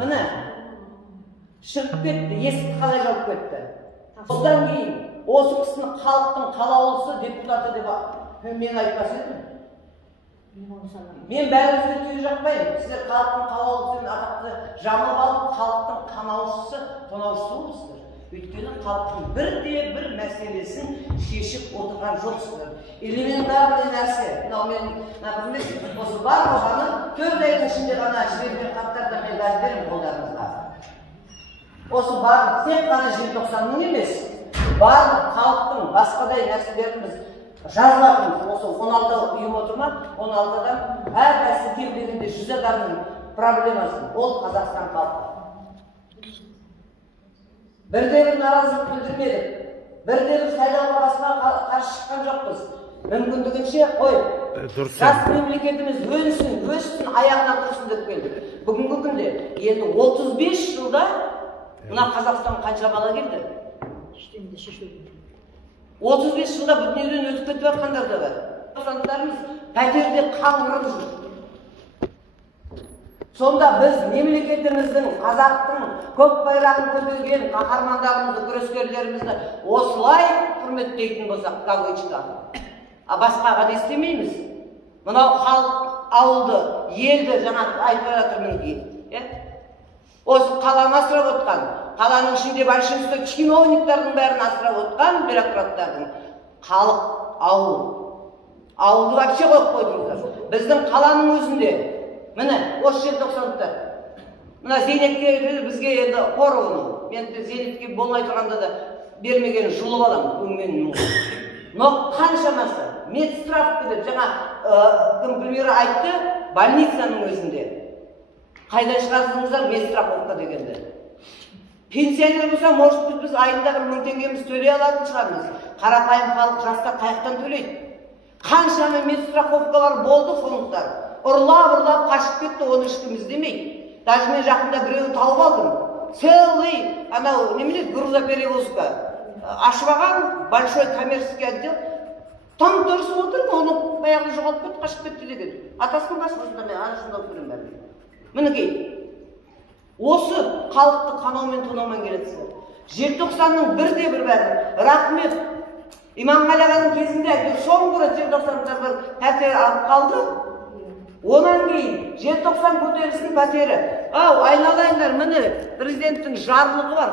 Міне, шығып кетті, есікті қалай жауып кетті. Осыдан кейін, осы кісіні халықтың қалаулысы депутаты деп мен айтпас едім. Мен бәріңізге түйе жақпаймын. Сіздер халықтың қалаулысы атақты жамылып алып, халықтың қамаушысы, тонаушысы болсыздар. Өйткені халықтың бір мәселесін шешіп отырған жоқсыздар. Элементарный нәрсе. Мынау мен, например, осы бар болғаны 4 айдың ішінде ғана жіберген хаттарда мен беремін қолдарыңызға. Осы барлық тек қана желтоқсанның емес, барлық халықтың басқадай нәрселерін біз жазылатынбыз. Осы 16 ұйым отырма, 16-дан әр нәрсе кемдегенде 100 адамның проблемасын, ол Қазақстан халқы. Бірде-бір наразылық білдірмедік, бірде-бір сайлауға басқа қарсы шыққан жоқпыз. Мүмкіндігінше қой, жас мемлекетіміз өссін, аяғынан тұрсын деп келдік. Бүгінгі күнде енді 35 жылда мына Қазақстан қанша бала келді? 35 жылда бұл дүниеден өтіп кетіп жатқандар да бар. Қазақстандарымыз пәтерде қаңғырып жүр. Сонда біз мемлекетіміздің, қазақтың көк байрағын көтерген қаһармандарымызды, күрескерлерімізді осылай құрметтейтін болсақ, галочка. Басқаға не істемейміз? Мынау халық, ауылды, елді жаңа айтып жатырмын кейін. Осы қаланы асырап отқан, қаланың ішінде большинство чиновниктардың бәрін асырап отқан бюрократтардың халық, ауыл. Ауылды вообще қойып қойдыңыздар. Біздің қаланың өзінде, міне, осы желтоқсанда, мына зейнеткерлер бізге енді қор оны. Мен зейнетке болмай тұрғанда да бермеген жұлып алам, өңменнің. Но қаншамасы, медсправка деп жаңа Гүлмира айтты, больницаның өзінде. Қайдан шығардыңыздар медстраховка дегенде. Пенсионер болса, может біз айында 1000 теңгеміз төлей алатын шығармыз. Қарапайым халық жастар қаяқтан төлейді. Қаншама медстраховкалар болды фондтар. Ұрлап қашып кетті, оны ешкім іздемейді. Даже мен жақында біреуін тауып алдым. Целый, анау, немене, грузоперевозка. Ашып большой коммерческий отдел. Там дұрыс отыр, оны баяғы жоғалып кетті, қашып кетті деген. Атасының басында мен анашында көремін бәрін. Мінекей, осы халықты қанаумен тонаумен келетсіздер. Желтоқсанның бірде-бір бәрі. Рахмет. Иманғали ағаның кезінде соңғы рет желтоқсанда бір пәтер алып қалды. Онан кейін желтоқсан көтерілісінің пәтері. Айналайындар, міне президенттің жарлығы бар.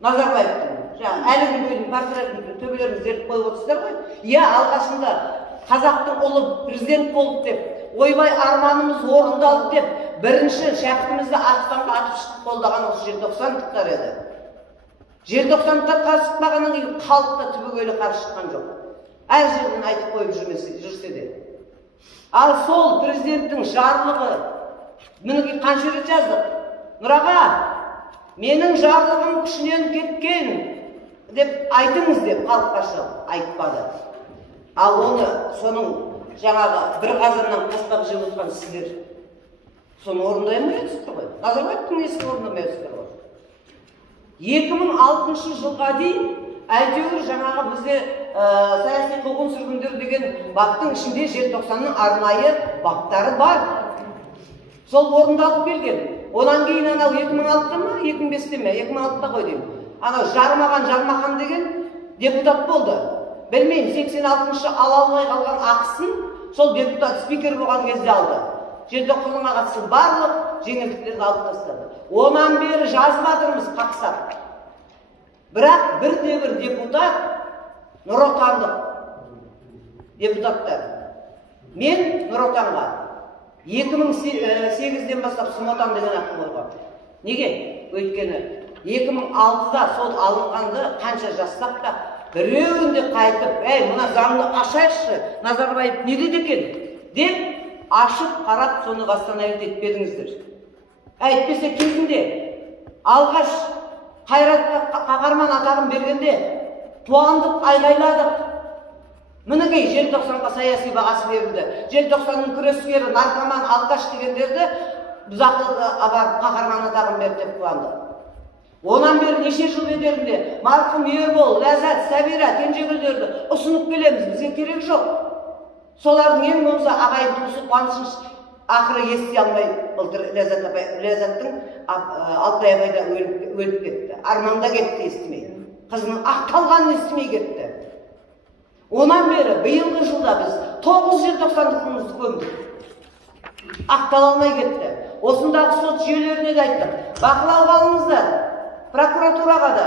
Назарбаевтың. Әлі күнге портретін төбелерін зерттеп қойып отырсыздар ғой. Алғашында қазақтың ұлы президент болды деп, ойбай арманымыз орындалды деп, бірінші шәкіртімізді Ақстанға атып шығып қолдаған осы желтоқсандықтар еді. Желтоқсандықтар қарсы шықпағаннан кейін халықта түбегейлі қарсы шыққан жоқ. Әр жерден айтып қойып жүрсе де. Ал сол президенттің жарлығы, мінекей қанша рет жаздық. Нұраға, менің жарлығым күшінен кеткен деп айтыңыз деп халыққа шығып айтпады. Ал оны соның жаңағы бір қазаннан қасқақ жеп отқан сіздер соны орындай алмайсыздар ғой. Назарбаевтың несін орындамайсыздар ғой. 2006 жылға дейін әйтеуір жаңағы бізде саяси қуғын-сүргіндер деген баптың ішінде желтоқсанның арнайы баптары бар. Сол орындалып келген. Онан кейін анау 2006-та ма, 2005-те ме, 2006-та ғой деймін. Анау Жармахан деген депутат болды. Білмеймін, 86-шы ала алмай қалған ақысын сол депутат спикер болған кезде алды. Желтоқсанға қатысты барлық жеңілдіктерді алып тастады. Онан бері жазып жатырмыз қақсап. Бірақ бірде-бір депутат Нұр Отандық депутаттар. Мен Нұр Отанға 2008-ден бастап Сұмотан деген атын қойғам. Неге? Өйткені 2006-да сол алынғанды қанша жазсақ та біреуінде қайтып, мына заңды ашайықшы, Назарбаев не деді екен деп ашып қарап соны бастан-аяқ етпедіңіздер. Әйтпесе кезінде алғаш Қайратқа қаһарман атағын бергенде қуандық, айғайладық. Мінекей желтоқсанға саяси бағасы берілді. Желтоқсанның күрескері, наркоман, алғаш дегендерді бұзақылға апарып қаһарман атағын берді деп қуандық. Онан бері неше жыл бедерінде марқұм Ербол, Ләззат, Сәбира, Кенжегүлдерді ұсынып келеміз, бізге керек жоқ. Солардың ең болса ағайын туысы Қуаныш Ақыры ести алмай былтыр Ләззаттың Алтай абайда өліп кетті. Арманда кетті естімей. Қызының ақталғанын естімей кетті. Онан бері биылғы жылда біз 9 желтоқсандықымызды көмдік. Ақтала алмай кетті. Осындағы сот жүйелеріне де айттық. Бақылауға алыңыздар. Прокуратураға да,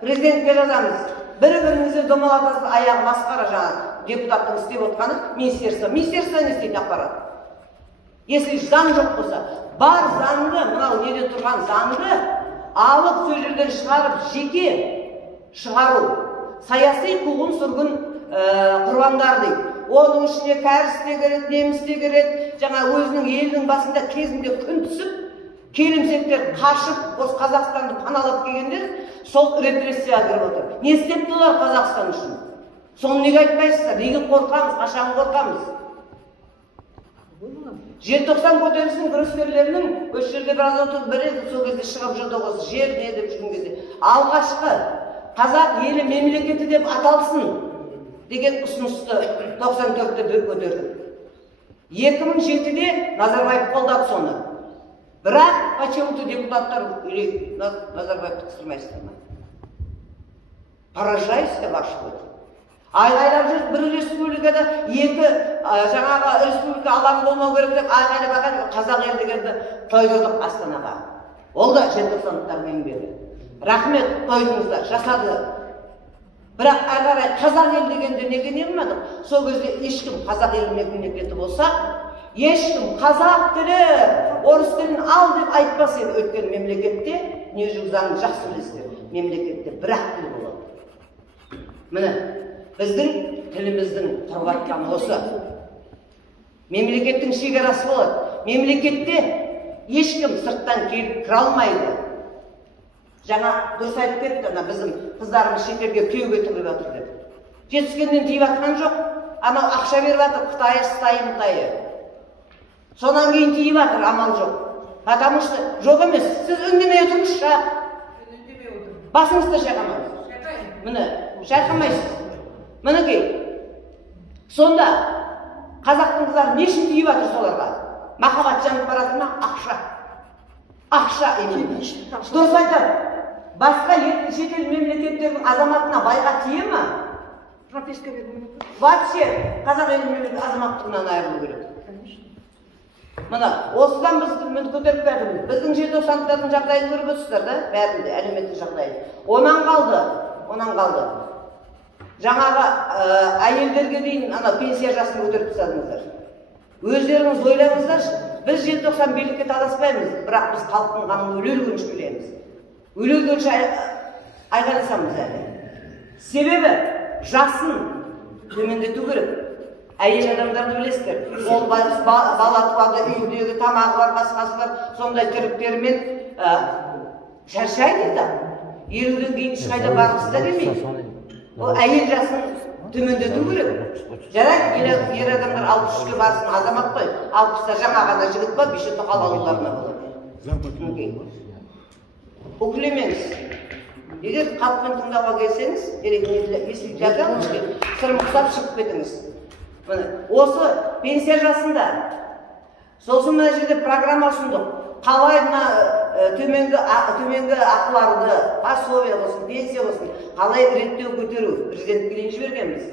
президентке жазамыз. Бірі-біріңізді домалатасыз, аяғы масқара жаңа депутаттың істеп отқаны министерство. Министерство не істейді ақпарат. Если заң жоқ болса, бар заңды, мынау неде тұрған заңды алып сол жерден шығарып, жеке шығару. Саяси қуғын-сүргін құрбандар дейді. Оның ішіне кәріс те кереді, неміс те кереді, жаңа өзінің елдің басында кезінде күн түсіп, келімсектер қашып, осы Қазақстанды паналап келгендер сол репрессияға кіріп отыр. Не істепті олар Қазақстан үшін? Соны неге айтпайсыздар? Неге қорқамыз, қашан қорқамыз? Желтоқсан көтерілісінің күрескерлерінің осы жерде біраз отырып береді, сол кезде шығып жүрді осы жер не деп жүрген кезде. Алғашқы қазақ елі мемлекеті деп аталсын деген ұсынысты 94-те көтерді. 2007-де Назарбаев қолдады соны. Бірақ почему-то депутаттар Назарбаевты қыстырмайсыздар ма? Поражайся ваш выбор. Айғайлап жүріп, бір республикада екі жаңағы республика алаң болмау керек деп айғайлап қазақ ел дегенді тойдырдық Астанаға. Ол да желтоқсандықтардың еңбегі. Рахмет, тойдыңыздар, жасады. Бірақ ары қарай қазақ ел дегенде неге не қылмадық? Сол кезде ешкім қазақ ел мемлекеті болса, ешкім қазақ тілі, орыс тілін ал деп айтпас еді. Өткен мемлекетте не заңын жақсы білесіздер. Мемлекетте бір-ақ тіл болады. Міне, біздің тіліміздің құрбатқаны осы. Мемлекеттің шекарасы болады. Мемлекетте ешкім сырттан келіп кіре алмайды. Жаңа дұрыс айтып кетті, біздің қыздарымыз шетелге күйеуге тығылып жатыр деп. Жетіскеннен тиіп жатқан жоқ. Анау ақша беріп жатыр, Қытайы, Қытайы, Қытайы. Сонан кейін тиіп жатыр, амал жоқ. Потому что жоқ емес. Сіз үндемей отырыңызшы. Басыңызды шайқамаңыз. Міне, шайқамайсыз. Мінекей. Сонда қазақтың қыздары не үшін тиіп жатыр соларға? Махаббат жанып барады ма? Ақша. Ақша емес. Дұрыс айтады. Басқа шетел мемлекеттердің азаматына байға тие ма? Прописка беру. Вообще қазақ елі мемлекет азаматтығынан айырылу керек. Мына, осыдан біз көтеріп бердім. Біздің желтоқсандықтардың жағдайын көріп отырсыздар да, бәрінде әлеуметтік жағдайы. Онан қалды. Жаңағы әйелдерге дейін пенсия жасын көтеріп тастадыңыздар. Өздеріңіз ойлаңыздаршы, біз желтоқсан билікке таласпаймыз, бірақ біз халықтың қанын өле-өлгенше білеміз. Өле-өлгенше айғайласамыз әлі. Себебі жасын төмендету керек. Әйел адамдарды білесіздер. Ол бала туады, үйдегі тамағы бар, басқасы бар, сондай тірліктерімен шаршайды да. 50-ден кейін ешқайда барғысы да келмейді. Ол әйел жасын төмендету керек. Жарайды, ер адамдар 63-ке барсын, азамат қой. 60-та жаңа ғана жігіт бар, биші тоқал алуларына болады. Өкілемеңіз. Егер қалпын тыңдауға келсеңіз, если жазалыңызға сырым құсап шығып кетіңіз. Осы пенсия жасында, сосын мына жерде программа ұсындық. Қалай төменгі ақыларды, пособие болсын, пенсия болсын, қалай реттеу көтеру, президентке дейін жібергенбіз.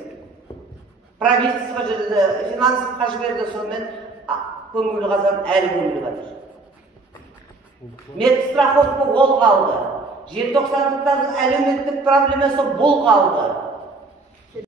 Правительство жерде, финансовқа жіберді, сонымен көңілі қазан әлі көңілі қатыр. Медстраховка ол қалды. Желтоқсандықтардың әлеуметтік проблемасы бұл қалды.